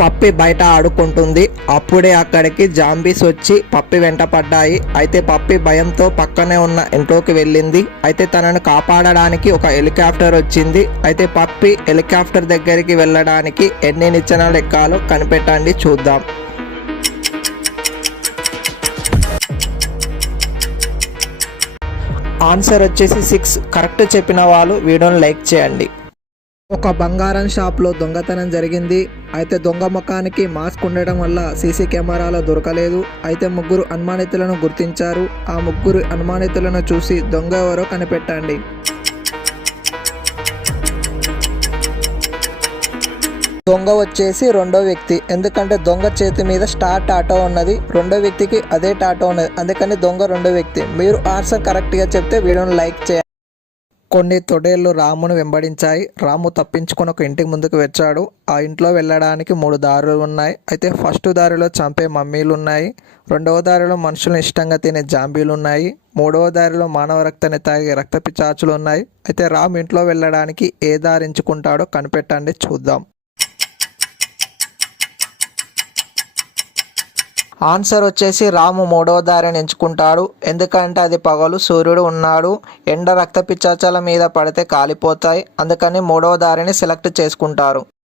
పప్పి బయట ఆడుకుంటుంది. అప్పుడే అక్కడికి జాంబీస్ వచ్చి పప్పి వెంట పడ్డాయి. అయితే పప్పి భయంతో పక్కనే ఉన్న ఇంట్లోకి వెళ్ళింది. అయితే తనను కాపాడడానికి ఒక హెలికాప్టర్ వచ్చింది. అయితే పప్పి హెలికాప్టర్ దగ్గరికి వెళ్ళడానికి ఎన్ని నిచ్చెనలు ఎక్కాలో కనిపెట్టండి, చూద్దాం. ఆన్సర్ వచ్చేసి 6. కరెక్ట్ చెప్పిన వాళ్ళు వీడియోని లైక్ చేయండి. ఒక బంగారం షాప్లో దొంగతనం జరిగింది. అయితే దొంగ ముఖానికి మాస్క్ ఉండడం వల్ల సీసీ కెమెరాలో దొరకలేదు. అయితే ముగ్గురు అనుమానితులను గుర్తించారు. ఆ ముగ్గురు అనుమానితులను చూసి దొంగ ఎవరో కనిపెట్టండి. దొంగ వచ్చేసి రెండో వ్యక్తి. ఎందుకంటే దొంగ చేతి మీద స్టార్ టాటో ఉన్నది, రెండో వ్యక్తికి అదే టాటో ఉన్నది, అందుకని దొంగ రెండో వ్యక్తి. మీరు ఆన్సర్ కరెక్ట్గా చెప్తే వీడియోని లైక్ చేయండి. కొన్ని తొడేళ్లు రామును వెంబడించాయి. రాము తప్పించుకొని ఒక ఇంటికి ముందుకు వచ్చాడు. ఆ ఇంట్లో వెళ్ళడానికి 3 దారులు ఉన్నాయి. అయితే ఫస్ట్ దారిలో చంపే మమ్మీలు ఉన్నాయి, రెండవ దారిలో మనుషులను ఇష్టంగా తినే జాంబీలు ఉన్నాయి, మూడవ దారిలో మానవ రక్తాన్ని తాగే రక్త పిచాచులు ఉన్నాయి. అయితే రాము ఇంట్లో వెళ్ళడానికి ఏ దారి ఎంచుకుంటాడో కనిపెట్టండి, చూద్దాం. ఆన్సర్ వచ్చేసి రాము 3వ దారిని ఎంచుకుంటాడు. ఎందుకంటే అది పగలు, సూర్యుడు ఉన్నాడు, ఎండ రక్త పిచాచాల మీద పడితే కాలిపోతాయి, అందుకని 3వ దారిని సెలెక్ట్ చేసుకుంటారు.